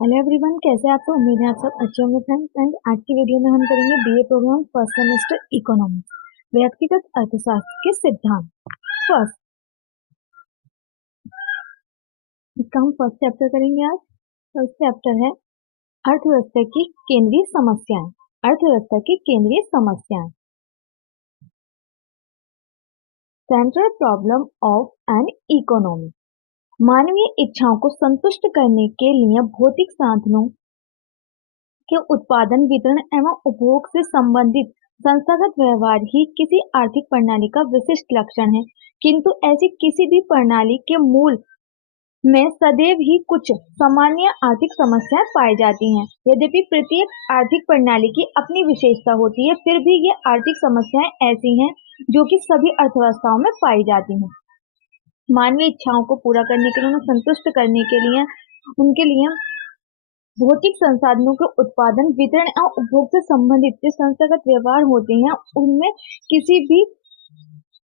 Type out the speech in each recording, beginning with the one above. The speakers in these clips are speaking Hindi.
हेलो एवरीवन, कैसे हैं आप सब। उम्मीद है आप सब अच्छे होंगे। फ्रेंड्स, आज की वीडियो में हम करेंगे BA programme first semester economics, व्यक्तिगत अर्थशास्त्र के सिद्धांत। फर्स्ट, इसका हम फर्स्ट चैप्टर करेंगे आज। फर्स्ट चैप्टर है अर्थव्यवस्था की केंद्रीय समस्याएं। अर्थव्यवस्था की केंद्रीय समस्याएं, central problem of an economy. मानवीय इच्छाओं को संतुष्ट करने के लिए भौतिक साधनों के उत्पादन, वितरण एवं उपभोग से संबंधित संस्थागत व्यवहार ही किसी आर्थिक प्रणाली का विशिष्ट लक्षण है। किंतु ऐसी किसी भी प्रणाली के मूल में सदैव ही कुछ सामान्य आर्थिक समस्याएं पाई जाती हैं। यद्यपि प्रत्येक आर्थिक प्रणाली की अपनी विशेषता होती है, फिर भी ये आर्थिक समस्याएं ऐसी हैं जो कि सभी अर्थव्यवस्थाओं में पाई जाती हैं। मानवीय इच्छाओं को पूरा करने के लिए, उन्हें संतुष्ट करने के लिए, उनके लिए भौतिक संसाधनों के उत्पादन, वितरण और उपभोग से संबंधित जो संस्थागत व्यवहार होते हैं, उनमें किसी भी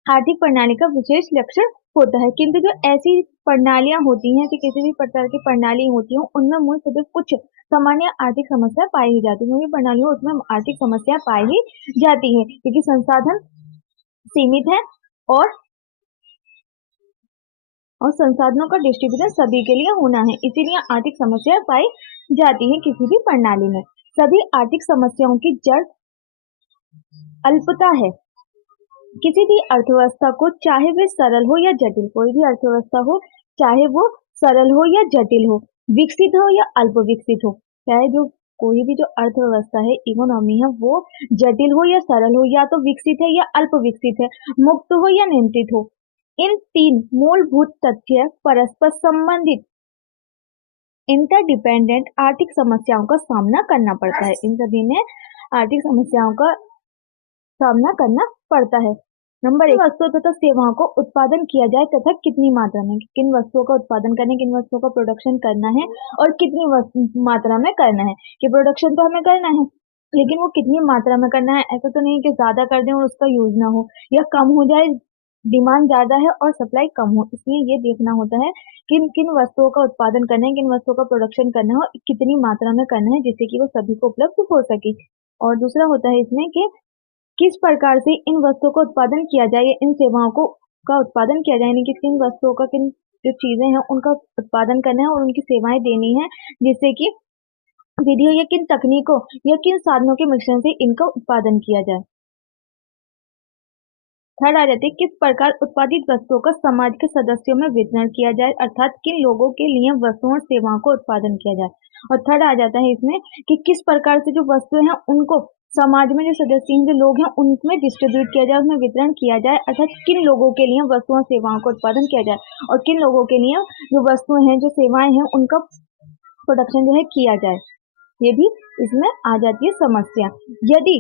आर्थिक प्रणाली का विशेष लक्षण होता है। किंतु जो ऐसी प्रणालियां होती हैं कि किसी भी प्रकार की प्रणाली होती है, उनमें मूल सदैव कुछ सामान्य आर्थिक समस्या पाई ही जाती है। प्रणालियों उसमें आर्थिक समस्या पाई ही जाती है क्योंकि संसाधन सीमित है और संसाधनों का डिस्ट्रीब्यूशन सभी के लिए होना है, इसीलिए आर्थिक समस्या पाई जाती है किसी भी प्रणाली में। सभी आर्थिक समस्याओं की जड़ अल्पता है। किसी भी अर्थव्यवस्था को, चाहे वे सरल हो या जटिल, कोई भी अर्थव्यवस्था हो, चाहे वो सरल हो या जटिल हो, विकसित हो या अल्प विकसित हो, चाहे जो कोई भी जो अर्थव्यवस्था है, इकोनॉमी है, वो जटिल हो या सरल हो, या तो विकसित है या अल्प विकसित है, मुक्त हो या नियंत्रित हो, इन तीन मूलभूत तथ्य परस्पर संबंधित इंटरडिपेंडेंट आर्थिक समस्याओं का सामना करना पड़ता है। इन सभी में आर्थिक समस्याओं का सामना करना पड़ता है। नंबर एक, वस्तुओं तथा सेवाओं को उत्पादन किया जाए तथा कितनी मात्रा में। किन वस्तुओं का उत्पादन करना है, किन वस्तुओं का प्रोडक्शन करना है और कितनी मात्रा में करना है। कि प्रोडक्शन तो हमें करना है, लेकिन वो कितनी मात्रा में करना है। ऐसा तो नहीं कि ज्यादा कर दें और उसका यूज ना हो, या कम हो जाए, डिमांड ज्यादा है और सप्लाई कम हो। इसलिए ये देखना होता है किन किन वस्तुओं का उत्पादन करना है, किन वस्तुओं का प्रोडक्शन करना है और कितनी मात्रा में करना है, जिससे कि वो सभी को उपलब्ध हो सके। और दूसरा होता है इसमें कि किस प्रकार से इन वस्तुओं का उत्पादन किया जाए, इन सेवाओं को का उत्पादन किया जाए, यानी कि किन वस्तुओं का, किन जो चीजें हैं उनका उत्पादन करना है और उनकी सेवाएं देनी है, जिससे कि विधियों या किन तकनीकों या किन साधनों के मिश्रण से इनका उत्पादन किया जाए। थर्ड आ जाती है किस प्रकार उत्पादित वस्तुओं का समाज के सदस्यों में वितरण किया जाए, अर्थात किन लोगों के लिए वस्तुओं और सेवाओं का उत्पादन किया जाए। और थर्ड आ जाता है इसमें कि किस प्रकार से जो वस्तुएं हैं उनको समाज में जो सदस्य हैं, जो लोग हैं, उनमें डिस्ट्रीब्यूट किया जाए, उसमें वितरण किया जाए, अर्थात किन लोगों के लिए वस्तुओं और सेवाओं का उत्पादन किया जाए और किन लोगों के लिए जो वस्तुएं हैं, जो सेवाएं हैं, उनका प्रोडक्शन जो है किया जाए। ये भी इसमें आ जाती है समस्या। यदि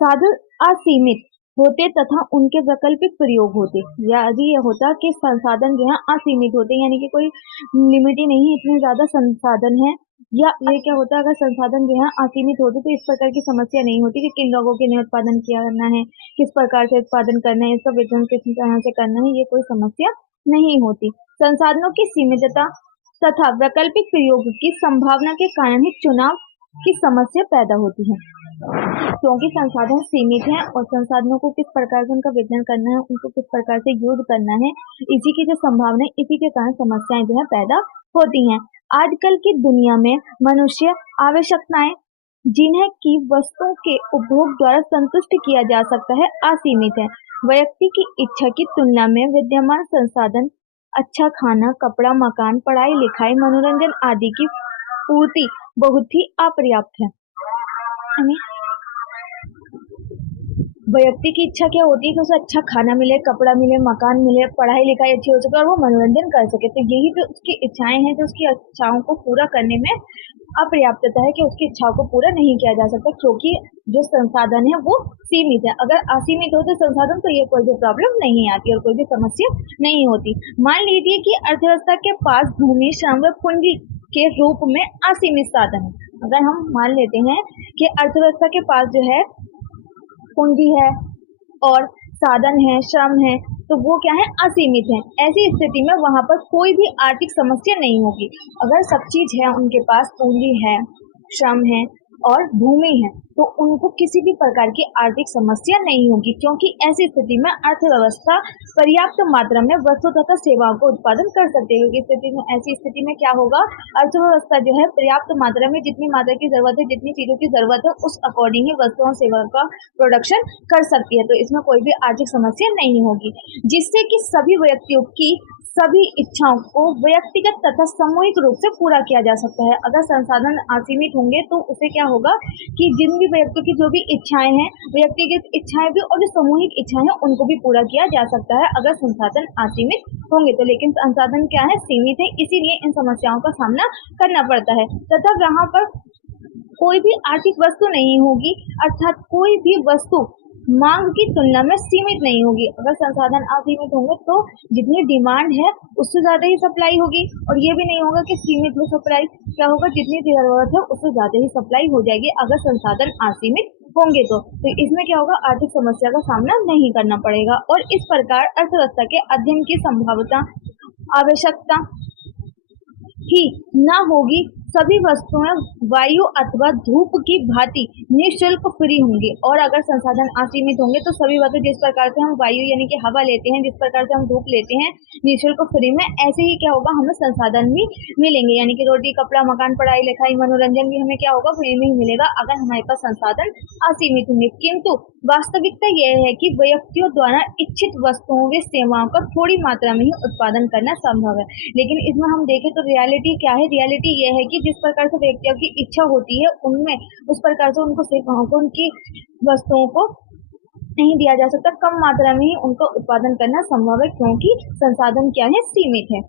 साधन असीमित होते तथा उनके वैकल्पिक प्रयोग होते, या यदि यह होता कि संसाधन जो है असीमित होते, यानी कि कोई लिमिट ही नहीं है, इतने ज्यादा संसाधन है, या ये क्या होता अगर संसाधन जो है असीमित होते, तो इस प्रकार की समस्या नहीं होती कि किन लोगों के लिए उत्पादन किया करना है, किस प्रकार से उत्पादन करना है, इसका वितरण किस तरह से करना है, ये कोई समस्या नहीं होती। संसाधनों की सीमितता तथा वैकल्पिक प्रयोग की संभावना के कारण ही चुनाव की समस्या पैदा होती है। क्योंकि संसाधन सीमित हैं और संसाधनों को किस प्रकार से उनका वितरण करना है, उनको किस प्रकार से यूज करना है, इसी की जो संभावना है, इसी के कारण समस्याएं जो है पैदा होती हैं। आजकल की दुनिया में मनुष्य आवश्यकताएं जिन्हें की वस्तुओं के उपभोग द्वारा संतुष्ट किया जा सकता है, असीमित है। व्यक्ति की इच्छा की तुलना में विद्यमान संसाधन, अच्छा खाना, कपड़ा, मकान, पढ़ाई लिखाई, मनोरंजन आदि की पूर्ति बहुत ही अपर्याप्त है। व्यक्ति की इच्छा क्या होती है कि उसे अच्छा खाना मिले, कपड़ा मिले, मकान मिले, पढ़ाई लिखाई अच्छी हो सके और वो मनोरंजन कर सके। तो यही जो उसकी इच्छाएं हैं, जो उसकी इच्छाओं को पूरा करने में अपर्याप्तता है, कि उसकी इच्छाओं को पूरा नहीं किया जा सकता, क्योंकि जो संसाधन है वो सीमित है। अगर असीमित होते संसाधन तो ये कोई भी प्रॉब्लम नहीं आती और कोई भी समस्या नहीं होती। मान लीजिए कि अर्थव्यवस्था के पास भूमि, श्रम व पूंजी के रूप में असीमित साधन है। अगर हम मान लेते हैं कि अर्थव्यवस्था के पास जो है पूंजी है और साधन है, श्रम है, तो वो क्या है, असीमित है। ऐसी स्थिति में वहां पर कोई भी आर्थिक समस्या नहीं होगी। अगर सब चीज है, उनके पास पूंजी है, श्रम है और भूमि है, तो उनको किसी भी प्रकार की आर्थिक समस्या नहीं होगी, क्योंकि ऐसी स्थिति में अर्थव्यवस्था पर्याप्त मात्रा में वस्तु तथा सेवाओं को उत्पादन कर सकती है। क्योंकि स्थिति में, ऐसी स्थिति में क्या होगा, अर्थव्यवस्था जो है पर्याप्त मात्रा में, जितनी मात्रा की जरूरत है, जितनी चीजों की जरूरत है, उस अकॉर्डिंग ही वस्तुओं और सेवाओं का प्रोडक्शन कर सकती है। तो इसमें कोई भी आर्थिक समस्या नहीं होगी, जिससे कि सभी व्यक्तियों की सभी इच्छाओं को व्यक्तिगत तथा सामूहिक रूप से पूरा किया जा सकता है। अगर संसाधन असीमित होंगे तो उससे क्या होगा कि जिन भी व्यक्तियों की जो भी इच्छाएं हैं, व्यक्तिगत इच्छाएं भी और जो सामूहिक इच्छाएं हैं, उनको भी पूरा किया जा सकता है अगर संसाधन असीमित होंगे तो। लेकिन संसाधन क्या है, सीमित है, इसीलिए इन समस्याओं का सामना करना पड़ता है। तथा वहां पर कोई भी आर्थिक वस्तु नहीं होगी, अर्थात कोई भी वस्तु मांग की तुलना में सीमित नहीं होगी। अगर संसाधन असीमित होंगे तो जितनी डिमांड है उससे ज्यादा ही सप्लाई होगी, और ये भी नहीं होगा कि सीमित हो सप्लाई, क्या होगा, जितनी जरूरत है उससे ज्यादा ही सप्लाई हो जाएगी अगर संसाधन असीमित होंगे तो इसमें क्या होगा, आर्थिक समस्या का सामना नहीं करना पड़ेगा। और इस प्रकार अर्थव्यवस्था के अध्ययन की संभावना, आवश्यकता ही न होगी। सभी वस्तुएं वायु अथवा धूप की भांति निःशुल्क फ्री होंगी। और अगर संसाधन असीमित होंगे तो सभी वस्तु, जिस प्रकार से हम वायु यानी कि हवा लेते हैं, जिस प्रकार से हम धूप लेते हैं निःशुल्क फ्री में, ऐसे ही क्या होगा, हमें संसाधन भी मिलेंगे, यानी कि रोटी, कपड़ा, मकान, पढ़ाई लिखाई, मनोरंजन भी हमें क्या होगा, फ्री में ही मिलेगा अगर हमारे पास संसाधन असीमित होंगे। किंतु वास्तविकता यह है कि व्यक्तियों द्वारा इच्छित वस्तुओं व सेवाओं का थोड़ी मात्रा में ही उत्पादन करना संभव है। लेकिन इसमें हम देखें तो रियलिटी क्या है, रियलिटी यह है कि जिस प्रकार से व्यक्तियों की इच्छा होती है, उनमें उस प्रकार से उनको सेवाओं को, उनकी वस्तुओं को नहीं दिया जा सकता। कम मात्रा में ही उनका उत्पादन करना संभव है, क्योंकि संसाधन क्या है, सीमित है।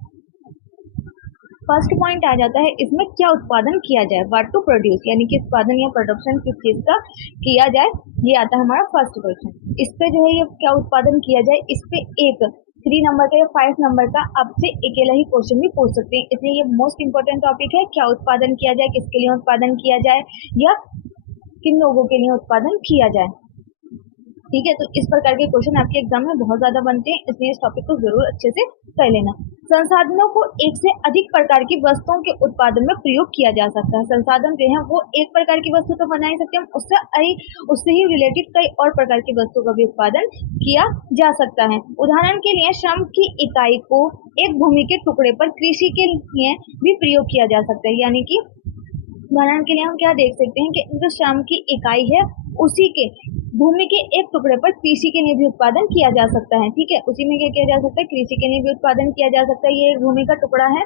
फर्स्ट पॉइंट आ जाता है इसमें, क्या उत्पादन किया जाए, व्हाट टू प्रोड्यूस, यानी कि उत्पादन या प्रोडक्शन किस चीज का किया जाए, ये आता है हमारा फर्स्ट क्वेश्चन। इस पे जो है ये क्या उत्पादन किया जाए, इस पे एक 3 नंबर का या 5 नंबर का आपसे अकेला ही क्वेश्चन भी पूछ सकते हैं, इसलिए ये मोस्ट इंपोर्टेंट टॉपिक है। क्या उत्पादन किया जाए, किसके लिए उत्पादन किया जाए, या किन लोगों के लिए उत्पादन किया जाए, ठीक है। तो इस प्रकार के क्वेश्चन आपके एग्जाम में बहुत ज्यादा बनते हैं, इसलिए इस टॉपिक को जरूर अच्छे से कर लेना। संसाधनों को एक से अधिक प्रकार की वस्तुओं के उत्पादन में प्रयोग किया जा सकता है। संसाधन जो है वो एक प्रकार की वस्तु तो बना ही सकते हैं, उससे ही रिलेटेड कई और प्रकार की वस्तु का भी उत्पादन किया जा सकता है। उदाहरण के लिए श्रम की इकाई को एक भूमि के टुकड़े पर कृषि के लिए भी प्रयोग किया जा सकता है, यानी कि उदाहरण के लिए हम क्या देख सकते हैं कि जो श्रम की इकाई है उसी के भूमि के एक टुकड़े पर कृषि के लिए भी उत्पादन किया जा सकता है, ठीक है। उसी में क्या किया जा सकता है, कृषि के लिए भी उत्पादन किया जा सकता है। ये एक भूमि का टुकड़ा है,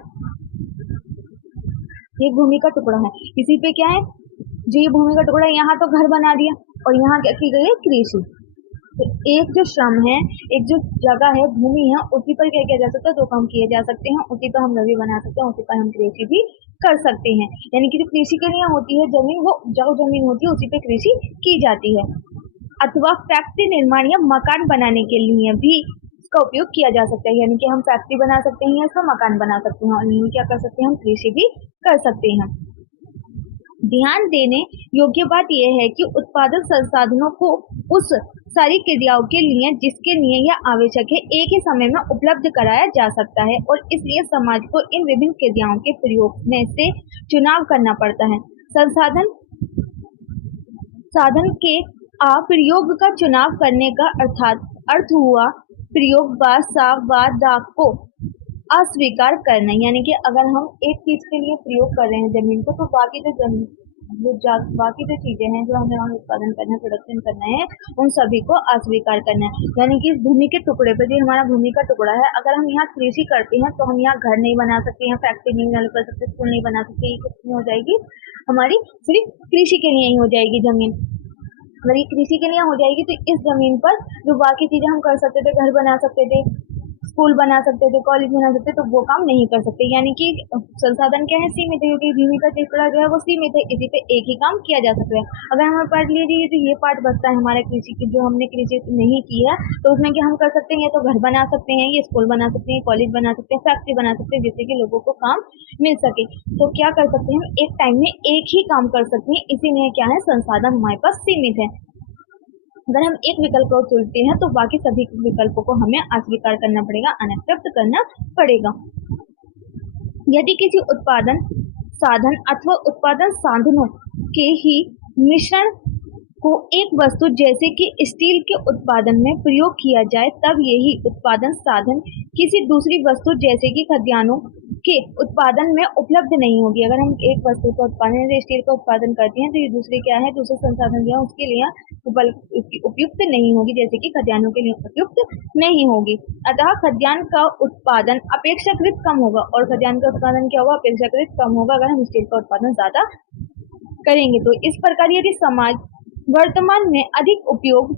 ये भूमि का टुकड़ा है, इसी पे क्या है, जो ये भूमि का टुकड़ा, यहाँ तो घर बना दिया और यहाँ क्या की गई है, कृषि। तो एक जो श्रम है, एक जो जगह है, भूमि है, उसी पर क्या किया जा सकता है, दो काम किए जा सकते हैं, उसी पर हम रवि बना सकते हैं, उसी पर हम कृषि भी कर सकते हैं। यानी कि जो कृषि के लिए होती है जमीन, वो उपजाऊ जमीन होती है, उसी पे कृषि की जाती है। अथवा फैक्ट्री निर्माण या मकान बनाने के लिए भी इसका उपयोग किया जा सकता है, यानी कि हम फैक्ट्री बना सकते हैं या इसका मकान बना सकते हैं, और यही क्या कर सकते हैं, हम कृषि भी कर सकते हैं। ध्यान देने योग्य बात यह है कि उत्पादन संसाधनों को उस सारी क्रियाओं के लिए जिसके लिए यह आवश्यक है एक ही समय में उपलब्ध कराया जा सकता है, और इसलिए समाज को इन विभिन्न क्रियाओं के प्रयोग में से चुनाव करना पड़ता है। साधन के प्रयोग का चुनाव करने का अर्थ हुआ प्रयोग को अस्वीकार करना, यानी कि अगर हम एक चीज के लिए प्रयोग कर रहे हैं जमीन को, तो बाकी जो चीजें हैं जो हमें वहाँ उत्पादन करना है, प्रोडक्शन करना है, उन सभी को अस्वीकार करना है। यानी कि इस भूमि के टुकड़े पर, जो हमारा भूमि का टुकड़ा है, अगर हम यहाँ कृषि करते हैं तो हम यहाँ घर नहीं बना सकते, यहाँ फैक्ट्री नहीं कर सकते, स्कूल नहीं बना सकते, ये कुछ नहीं हो जाएगी, हमारी सिर्फ कृषि के लिए ही हो जाएगी जमीन। अगर ये कृषि के लिए हो जाएगी तो इस जमीन पर जो बाकी चीजें हम कर सकते थे, घर बना सकते थे, स्कूल बना सकते थे, कॉलेज बना सकते, तो वो काम नहीं कर सकते। यानी कि संसाधन क्या है, सीमित है, क्योंकि भूमि का टुकड़ा जो है वो सीमित है, इसी पे एक ही काम किया जा सकता है। अगर हमें पढ़ लीजिए तो ये पार्ट बचता है हमारे कृषि की, जो हमने कृषि नहीं की है, तो उसमें क्या हम कर सकते हैं, तो घर बना सकते हैं, ये स्कूल बना सकते हैं, कॉलेज बना सकते हैं, फैक्ट्री बना सकते हैं, जिससे कि लोगों को काम मिल सके। तो क्या कर सकते हैं, हम एक टाइम में एक ही काम कर सकते हैं, इसीलिए क्या है, संसाधन हमारे पास सीमित है। अगर हम एक विकल्प को चुनते हैं तो बाकी सभी विकल्पों को हमें अस्वीकार करना पड़ेगा, अनएक्सेप्ट करना पड़ेगा। यदि किसी उत्पादन साधन अथवा उत्पादन साधनों के ही मिश्रण को एक वस्तु जैसे कि स्टील के उत्पादन में प्रयोग किया जाए, तब यही उत्पादन साधन किसी दूसरी वस्तु जैसे कि खाद्यान्नों के उत्पादन में उपलब्ध नहीं होगी। अगर हम एक वस्तु का उत्पादन जैसे स्टील का उत्पादन करते हैं तो ये दूसरे क्या है, दूसरे संसाधन जो है उसके लिए उपयुक्त नहीं होगी, जैसे कि खाद्यान्नों के लिए उपयुक्त नहीं होगी। अतः खाद्यान्न का उत्पादन अपेक्षाकृत कम होगा और खाद्यान्न का उत्पादन क्या होगा, अपेक्षाकृत कम होगा अगर हम स्टील का उत्पादन ज्यादा करेंगे। तो इस प्रकार यदि समाज वर्तमान में अधिक उपयोग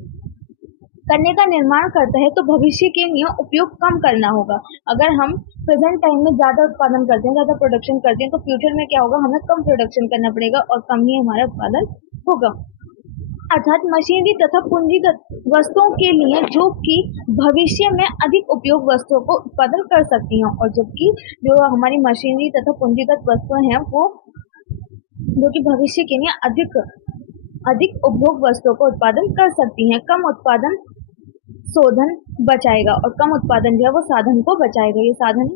करने का निर्माण करता है तो भविष्य के लिए उपयोग कम करना होगा। अगर हम प्रेजेंट टाइम में ज्यादा उत्पादन करते हैं, ज्यादा प्रोडक्शन करते हैं, तो फ्यूचर में क्या होगा, हमें कम प्रोडक्शन करना पड़ेगा और कम ही हमारा उत्पादन होगा। अर्थात मशीनरी तथा पूंजीगत वस्तुओं के लिए जो कि भविष्य में अधिक उपयोग वस्तुओं को उत्पादन कर सकती हैं, और जबकि जो हमारी मशीनरी तथा पूंजीगत वस्तुएं हैं वो जो कि भविष्य के लिए अधिक उपभोग वस्तुओं को उत्पादन कर सकती हैं। कम उत्पादन शोधन बचाएगा और कम उत्पादन जो है वो साधन को बचाएगा। ये साधन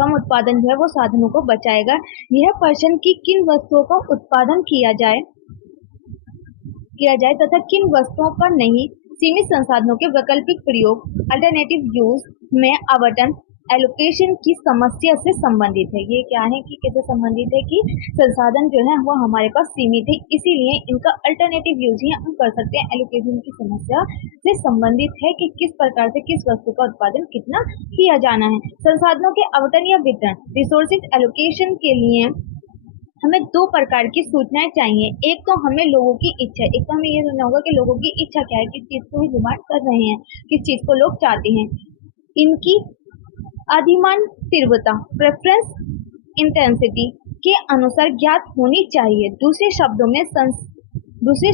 कम उत्पादन जो है वो साधनों को बचाएगा। यह प्रश्न कि किन वस्तुओं का उत्पादन किया जाए तथा किन वस्तुओं का नहीं, सीमित संसाधनों के वैकल्पिक प्रयोग अल्टरनेटिव यूज में आवंटन एलोकेशन की समस्या से संबंधित है। ये क्या है कि कैसे संबंधित है कि संसाधन जो है वो हमारे पास सीमित है, इसीलिए इनका अल्टरनेटिव यूज ही हम कर सकते हैं। एलोकेशन की समस्या से संबंधित है कि किस प्रकार से किस वस्तु का उत्पादन कितना किया जाना है। संसाधनों के आवंटन या वितरण रिसोर्सेज एलोकेशन के लिए हमें दो प्रकार की सूचनाएं चाहिए। एक तो हमें लोगों की इच्छा, एक तो हमें ये जानना होगा कि लोगों की इच्छा क्या है, किस चीज को भी डिमांड कर रहे हैं, किस चीज को लोग चाहते हैं। इनकी अधिमान तीव्रता प्रेफरेंस इंटेंसिटी के अनुसार ज्ञात होनी चाहिए। दूसरे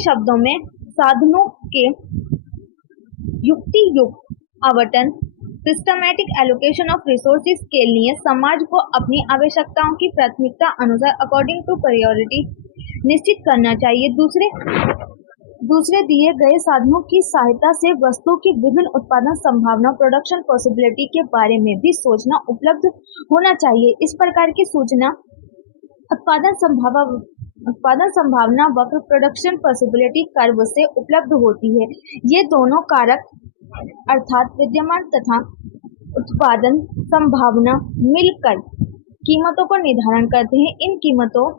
शब्दों में साधनों के युक्ति युक्त आवंटन सिस्टमैटिक एलोकेशन ऑफ रिसोर्सेज के लिए समाज को अपनी आवश्यकताओं की प्राथमिकता अनुसार अकॉर्डिंग टू प्रायोरिटी निश्चित करना चाहिए। दूसरे दिए गए साधनों की सहायता से वस्तु की विभिन्न उत्पादन संभावना प्रोडक्शन पॉसिबिलिटी के बारे में भी सोचना उपलब्ध होना चाहिए। इस प्रकार की सूचना उत्पादन संभावना वक्र प्रोडक्शन पॉसिबिलिटी कर्व से उपलब्ध होती है। ये दोनों कारक अर्थात विद्यमान तथा उत्पादन संभावना मिलकर कीमतों को निर्धारण करते हैं। इन कीमतों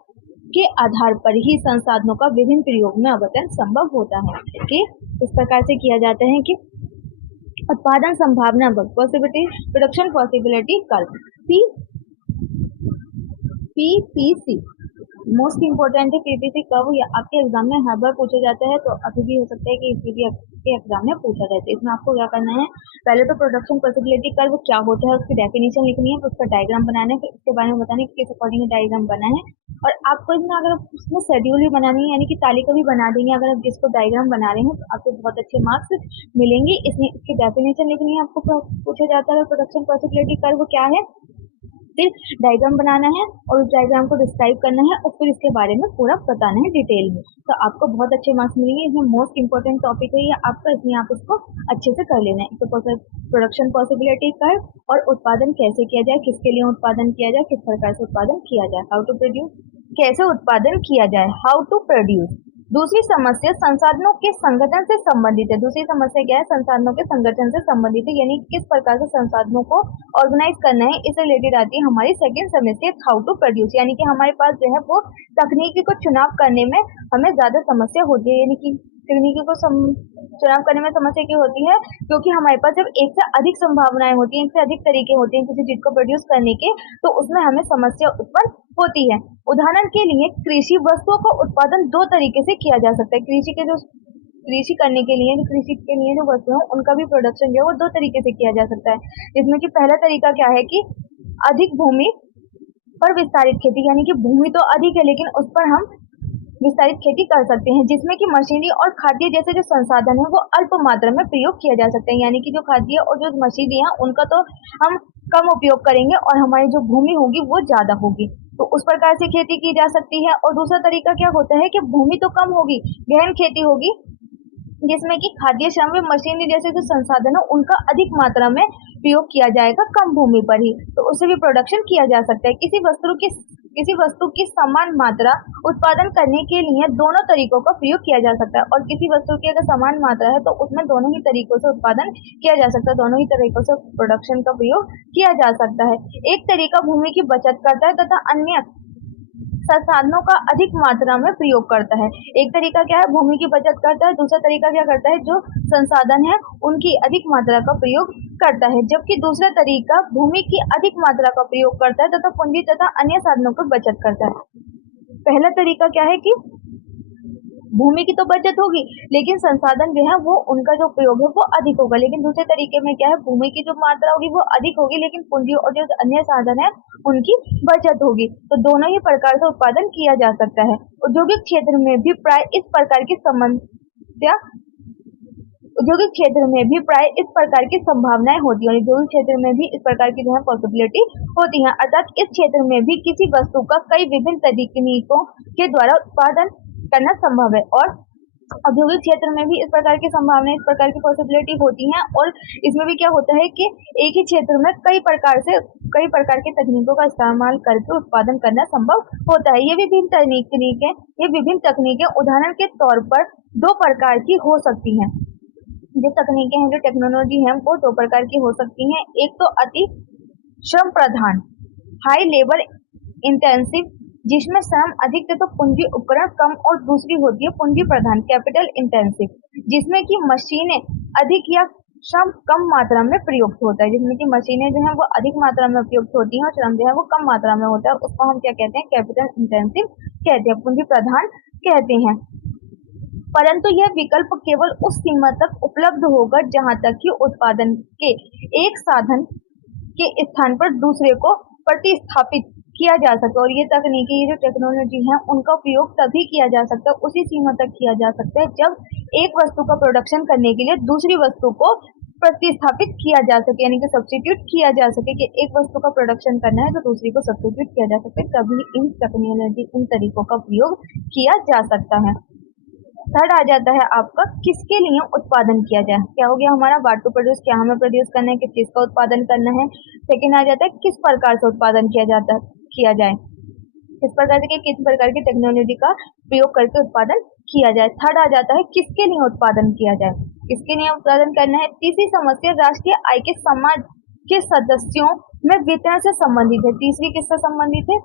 के आधार पर ही संसाधनों का विभिन्न प्रयोग में आवंटन संभव होता है। कि इस प्रकार से किया जाता है कि उत्पादन संभावना possibility production possibility curve PPC most important है। पीपीसी कर्व या आपके एग्जाम में हर बार पूछा जाता है, तो अभी भी हो सकता है कि इसी भी आपके एग्जाम में पूछा जाए। इसमें आपको क्या करना है, पहले तो प्रोडक्शन पॉसिबिलिटी कर्व क्या होता है उसकी डेफिनेशन लिखनी है, फिर उसका डायग्राम बनाना है, फिर उसके बारे में बताना है कि किस अकॉर्डिंग डायग्राम बना है। और आपको इसमें अगर उसमें शेड्यूल भी बनानी है यानी कि तालिका भी बना देंगे अगर आप जिसको डायग्राम बना रहे हैं, तो आपको बहुत अच्छे मार्क्स मिलेंगे। इसमें इसकी डेफिनेशन लिखनी है, आपको पूछा जाता है प्रोडक्शन पॉसिबिलिटी कर्व क्या है, फिर डायग्राम बनाना है और उस डायग्राम को डिस्क्राइब करना है और फिर इसके बारे में पूरा बताना है डिटेल में। तो आपको बहुत अच्छे मार्क्स मिलेंगे। इसमें मोस्ट इंपोर्टेंट टॉपिक है ये आपका, इसलिए आप इसको अच्छे से कर लेना है। तो प्रोडक्शन पॉसिबिलिटी कर्व और उत्पादन कैसे किया जाए, किसके लिए उत्पादन किया जाए, किस प्रकार से उत्पादन किया जाए, हाउ टू प्रोड्यूस, कैसे उत्पादन किया जाए, हाउ टू प्रोड्यूस। दूसरी समस्या संसाधनों के संगठन से संबंधित है। दूसरी समस्या क्या है, संसाधनों के संगठन से संबंधित है, यानी किस प्रकार से संसाधनों को ऑर्गेनाइज करना है, इससे रिलेटेड आती है हमारी सेकंड समस्या हाउ टू प्रोड्यूस। यानी कि हमारे पास जो है वो तकनीकी को चुनाव करने में हमें ज्यादा समस्या होती है। यानी कि तकनीकी को चुनाव करने में समस्या क्यों होती है, क्योंकि हमारे पास जब एक से अधिक संभावनाएं होती हैं, एक से अधिक तरीके होते हैं किसी चीज को प्रोड्यूस करने के, तो उसमें हमें समस्या उत्पन्न होती है। उदाहरण के लिए कृषि वस्तुओं का उत्पादन दो तरीके से किया जा सकता है। कृषि करने के लिए जो वस्तुएं हैं उनका भी प्रोडक्शन जो है वो दो तरीके से किया जा सकता है। जिसमें कि पहला तरीका क्या है कि अधिक भूमि पर विस्तारित खेती, यानी कि भूमि तो अधिक है लेकिन उस पर हम विस्तारित खेती कर सकते हैं, जिसमें कि मशीनरी और खाद्य जैसे जो संसाधन है वो अल्प मात्रा में प्रयोग किया जा सकता है। यानी कि जो खाद्य और जो मशीनरी है उनका तो हम कम उपयोग करेंगे और हमारी जो भूमि होगी वो ज्यादा होगी, तो उस प्रकार से खेती की जा सकती है। और दूसरा तरीका क्या होता है कि भूमि तो कम होगी, गहन खेती होगी, जिसमें कि खाद्य श्रम व मशीनरी जैसे जो संसाधन है उनका अधिक मात्रा में प्रयोग किया जाएगा कम भूमि पर ही, तो उससे भी प्रोडक्शन किया जा सकता है। किसी वस्तु की समान मात्रा उत्पादन करने के लिए दोनों तरीकों का प्रयोग किया जा सकता है, और किसी वस्तु की अगर समान मात्रा है तो उसमें दोनों ही तरीकों से उत्पादन किया जा सकता है, दोनों ही तरीकों से प्रोडक्शन का प्रयोग किया जा सकता है। एक तरीका भूमि की बचत करता है तथा अन्य संसाधनों का अधिक मात्रा में प्रयोग करता है। एक तरीका क्या है, भूमि की बचत करता है, दूसरा तरीका क्या करता है, जो संसाधन है उनकी अधिक मात्रा का प्रयोग करता है, जबकि दूसरा तरीका भूमि की अधिक मात्रा का प्रयोग करता है तथा पूंजी तथा अन्य साधनों की बचत करता है। पहला तरीका क्या है कि भूमि की तो बचत होगी लेकिन संसाधन जो है वो उनका जो प्रयोग है वो अधिक होगा, लेकिन दूसरे तरीके में क्या है, भूमि की जो मात्रा होगी वो अधिक होगी लेकिन पूंजी और जो अन्य साधन है उनकी बचत होगी। तो दोनों ही प्रकार से उत्पादन किया जा सकता है। औद्योगिक क्षेत्र में भी प्राय इस प्रकार की समस्या औद्योगिक क्षेत्र में भी प्राय इस प्रकार की संभावनाएं होती है, औद्योगिक क्षेत्र में भी इस प्रकार की जो है पॉसिबिलिटी होती है, अर्थात इस क्षेत्र में भी किसी वस्तु का कई विभिन्न तकनीकों के द्वारा उत्पादन करना संभव है, और औद्योगिक क्षेत्र में भी इस प्रकार की संभावना, इस प्रकार की पॉसिबिलिटी होती है। और इसमें भी क्या होता है कि एक ही क्षेत्र में कई प्रकार के तकनीकों का इस्तेमाल करके उत्पादन करना संभव होता है। ये विभिन्न तकनीकें उदाहरण के तौर पर दो प्रकार की हो सकती हैं। जो तकनीकें हैं, जो टेक्नोलॉजी है, वो दो प्रकार की हो सकती हैं। एक तो अति श्रम प्रधान हाई लेबर इंटेंसिव, जिसमें श्रम अधिक तथा पूंजी उपकरण कम, और दूसरी होती है पूंजी प्रधान कैपिटल इंटेंसिव, जिसमें कि मशीनें अधिक या श्रम कम मात्रा में प्रयुक्त होता है, जिसमें कि मशीनें जो है वो अधिक मात्रा में उपयुक्त होती हैं और श्रम जो है वो कम मात्रा में होता है। उसको हम क्या कहते हैं, कैपिटल इंटेंसिव कहते हैं, पूंजी प्रधान कहते हैं। परंतु यह विकल्प केवल उस सीमा तक उपलब्ध होगा जहां तक कि उत्पादन के एक साधन के स्थान पर दूसरे को प्रतिस्थापित किया जा सकता है, और ये तकनीकी, ये जो टेक्नोलॉजी है उनका उपयोग तभी किया जा सकता है, उसी सीमा तक किया जा सकता है जब एक वस्तु का प्रोडक्शन करने के लिए दूसरी वस्तु को प्रतिस्थापित किया जा सके, यानी कि सब्स्टिट्यूट किया जा सके, कि एक वस्तु का प्रोडक्शन करना है तो दूसरी को सब्स्टिट्यूट किया जा सके, तभी इन टेक्नोलॉजी, इन तरीकों का प्रयोग किया जा सकता है। थर्ड आ जाता है आपका किसके लिए उत्पादन किया जाए। क्या हो गया हमारा, व्हाट टू प्रोड्यूस, क्या हमें प्रोड्यूस करना है, किस चीज का उत्पादन करना है। सेकेंड आ जाता है किस प्रकार से उत्पादन किया जाए, किस प्रकार की टेक्नोलॉजी का प्रयोग करके उत्पादन किया जाए। थर्ड आ जाता है किसके लिए उत्पादन किया जाए, किसके लिए उत्पादन करना है। तीसरी समस्या राष्ट्रीय आय के समाज के सदस्यों में वितरण से संबंधित है। तीसरी किससे संबंधित है,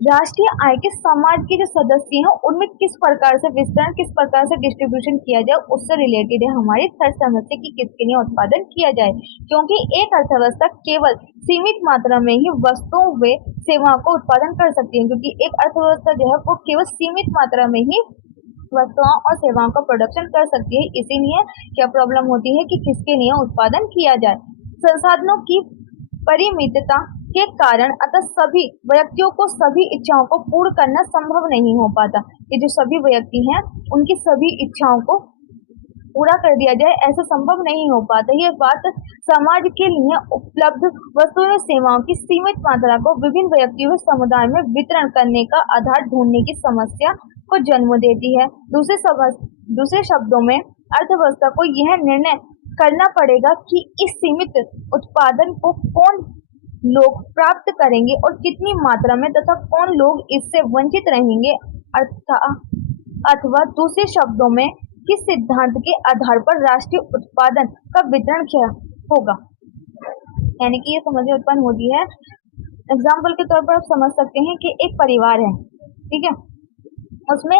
राष्ट्रीय आय के समाज के जो सदस्य हैं उनमें किस प्रकार से वितरण, किस प्रकार से डिस्ट्रीब्यूशन किया जाए, उससे रिलेटेड है हमारी थर्ड समस्या कि किसके लिए उत्पादन किया जाए। क्योंकि एक अर्थव्यवस्था केवल सीमित मात्रा में ही वस्तुओं व सेवाओं को उत्पादन कर सकती है, क्योंकि एक अर्थव्यवस्था जो है वो केवल सीमित मात्रा में ही वस्तुओं और सेवाओं का प्रोडक्शन कर सकती है। इसीलिए क्या प्रॉब्लम होती है कि किसके लिए उत्पादन किया जाए। संसाधनों की परिमितता के कारण अतः सभी व्यक्तियों को सभी इच्छाओं को पूर्ण करना संभव नहीं हो पाता। ये जो सभी व्यक्ति हैं उनकी सभी इच्छाओं को पूरा कर दिया जाए ऐसा संभव नहीं हो पाता। ये बात समाज के लिए उपलब्ध वस्तुओं सेवाओं की सीमित मात्रा को विभिन्न व्यक्तियों समुदाय में वितरण करने का आधार ढूंढने की समस्या को जन्म देती है। दूसरे शब्दों में अर्थव्यवस्था को यह निर्णय करना पड़ेगा कि इस सीमित उत्पादन को कौन लोग प्राप्त करेंगे और कितनी मात्रा में, तथा कौन लोग इससे वंचित रहेंगे, अथवा दूसरे शब्दों में किस सिद्धांत के आधार पर राष्ट्रीय उत्पादन का वितरण क्या होगा। यानी कि ये समस्या उत्पन्न होती है। एग्जाम्पल के तौर पर आप समझ सकते हैं कि एक परिवार है, ठीक है, उसमें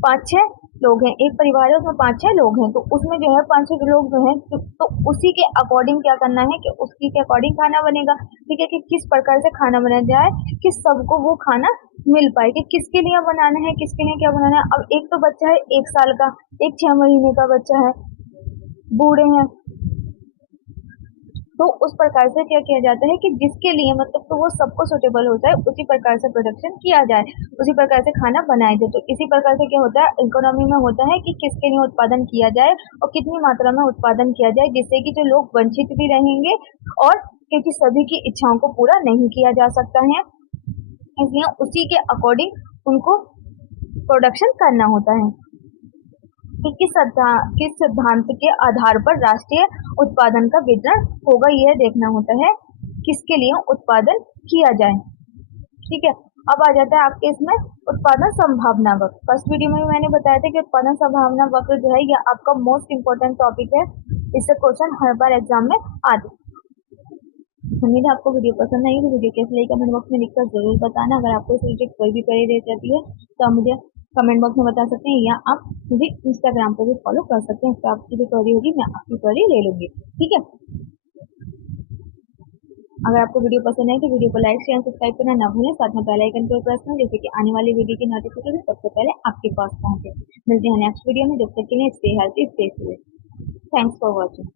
5-6 लोग हैं, एक परिवार है उसमें 5-6 लोग हैं, तो उसमें जो है 5-6 लोग जो हैं तो उसी के अकॉर्डिंग क्या करना है कि उसी के अकॉर्डिंग खाना बनेगा, ठीक है, कि किस प्रकार से खाना बनाया जाए कि सबको वो खाना मिल पाए, कि किसके लिए बनाना है, किसके लिए क्या बनाना है। अब एक तो बच्चा है 1 साल का, एक 6 महीने का बच्चा है, बूढ़े हैं, तो उस प्रकार से क्या किया जाता है कि जिसके लिए मतलब तो वो सबको सुटेबल होता है उसी प्रकार से प्रोडक्शन किया जाए, उसी प्रकार से खाना बनाया जाए। तो इसी प्रकार से क्या होता है इकोनॉमी में होता है कि किसके लिए उत्पादन किया जाए और कितनी मात्रा में उत्पादन किया जाए, जिससे कि जो लोग वंचित भी रहेंगे और क्योंकि सभी की इच्छाओं को पूरा नहीं किया जा सकता है, इसलिए उसी के अकॉर्डिंग उनको प्रोडक्शन करना होता है। कि किस सिद्धांत के आधार पर राष्ट्रीय उत्पादन का वितरण होगा, यह देखना होता है किसके लिए उत्पादन किया जाए। ठीक है, अब आ जाता है आपके इसमें उत्पादन संभावना वक्र। फर्स्ट वीडियो में मैंने बताया था कि उत्पादन संभावना वक्र जो है यह आपका मोस्ट इंपोर्टेंट टॉपिक है, इससे क्वेश्चन हर बार एग्जाम में आते। उम्मीद है आपको वीडियो पसंद आई तो वीडियो कैसे लगी कमेंट बॉक्स में लिखकर जरूर बताना। अगर आपको इस रिलेटेड कोई भी क्वेरी रह जाती है तो आप मुझे कमेंट बॉक्स में बता सकते हैं, या आप मुझे इंस्टाग्राम पर भी फॉलो कर सकते हैं। इस पर आपकी जो क्वेरी होगी मैं आपकी क्वेरी ले लूंगी। ठीक है, अगर आपको वीडियो पसंद है तो वीडियो को लाइक शेयर सब्सक्राइब करना ना भूलें, साथ में बेल आइकन को प्रेस करें जैसे कि आने वाली वीडियो की नोटिफिकेशन सबसे पहले आपके पास पहुंचे। मिलते हैं नेक्स्ट वीडियो में, जब तक के लिए stay healthy stay safe. Thanks for watching.